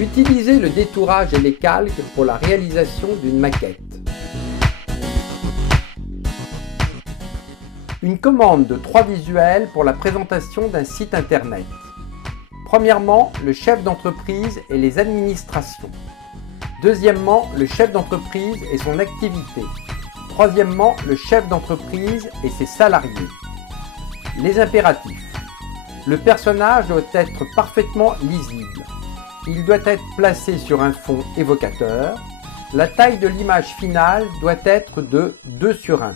Utilisez le détourage et les calques pour la réalisation d'une maquette. Une commande de 3 visuels pour la présentation d'un site internet. Premièrement, le chef d'entreprise et les administrations. Deuxièmement, le chef d'entreprise et son activité. Troisièmement, le chef d'entreprise et ses salariés. Les impératifs. Le personnage doit être parfaitement lisible. Il doit être placé sur un fond évocateur. La taille de l'image finale doit être de 2:1.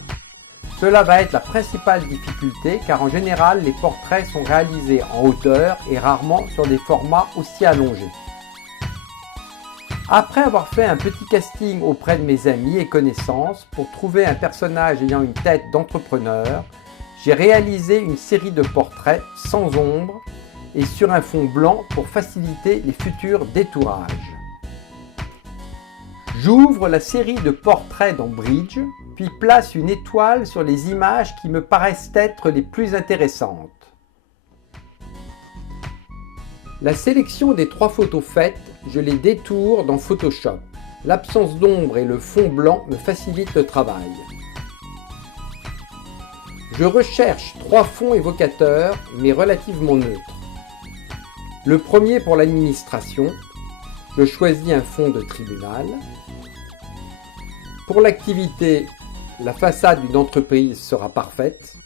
Cela va être la principale difficulté car en général les portraits sont réalisés en hauteur et rarement sur des formats aussi allongés. Après avoir fait un petit casting auprès de mes amis et connaissances pour trouver un personnage ayant une tête d'entrepreneur, j'ai réalisé une série de portraits sans ombre et sur un fond blanc pour faciliter les futurs détourages. J'ouvre la série de portraits dans Bridge, puis place une étoile sur les images qui me paraissent être les plus intéressantes. La sélection des 3 photos faites, je les détourne dans Photoshop. L'absence d'ombre et le fond blanc me facilitent le travail. Je recherche 3 fonds évocateurs, mais relativement neutres. Le premier pour l'administration, je choisis un fond de tribunal. Pour l'activité, la façade d'une entreprise sera parfaite.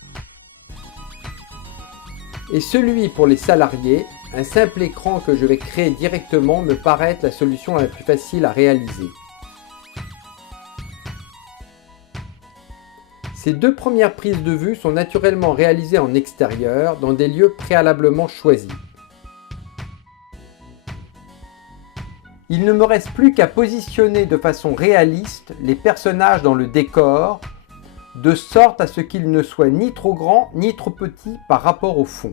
Et celui pour les salariés, un simple écran que je vais créer directement me paraît être la solution la plus facile à réaliser. Ces 2 premières prises de vue sont naturellement réalisées en extérieur, dans des lieux préalablement choisis. Il ne me reste plus qu'à positionner de façon réaliste les personnages dans le décor, de sorte à ce qu'ils ne soient ni trop grands ni trop petits par rapport au fond.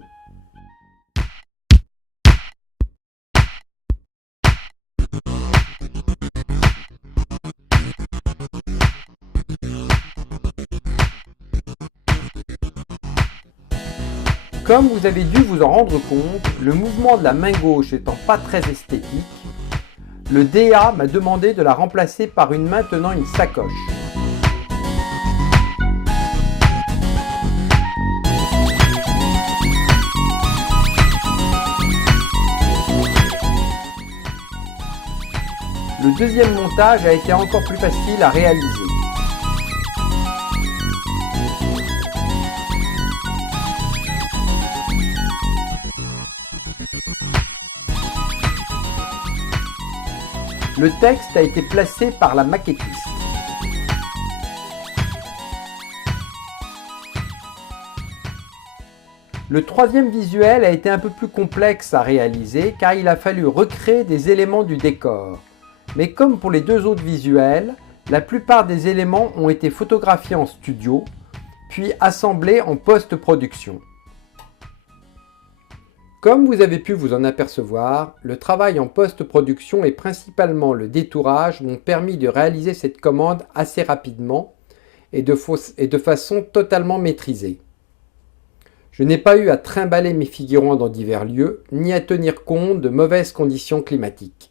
Comme vous avez dû vous en rendre compte, le mouvement de la main gauche étant pas très esthétique, le DA m'a demandé de la remplacer par une main tenant une sacoche. Le deuxième montage a été encore plus facile à réaliser. Le texte a été placé par la maquettiste. Le troisième visuel a été un peu plus complexe à réaliser car il a fallu recréer des éléments du décor. Mais comme pour les 2 autres visuels, la plupart des éléments ont été photographiés en studio, puis assemblés en post-production. Comme vous avez pu vous en apercevoir, le travail en post-production et principalement le détourage m'ont permis de réaliser cette commande assez rapidement et de façon totalement maîtrisée. Je n'ai pas eu à trimballer mes figurants dans divers lieux, ni à tenir compte de mauvaises conditions climatiques.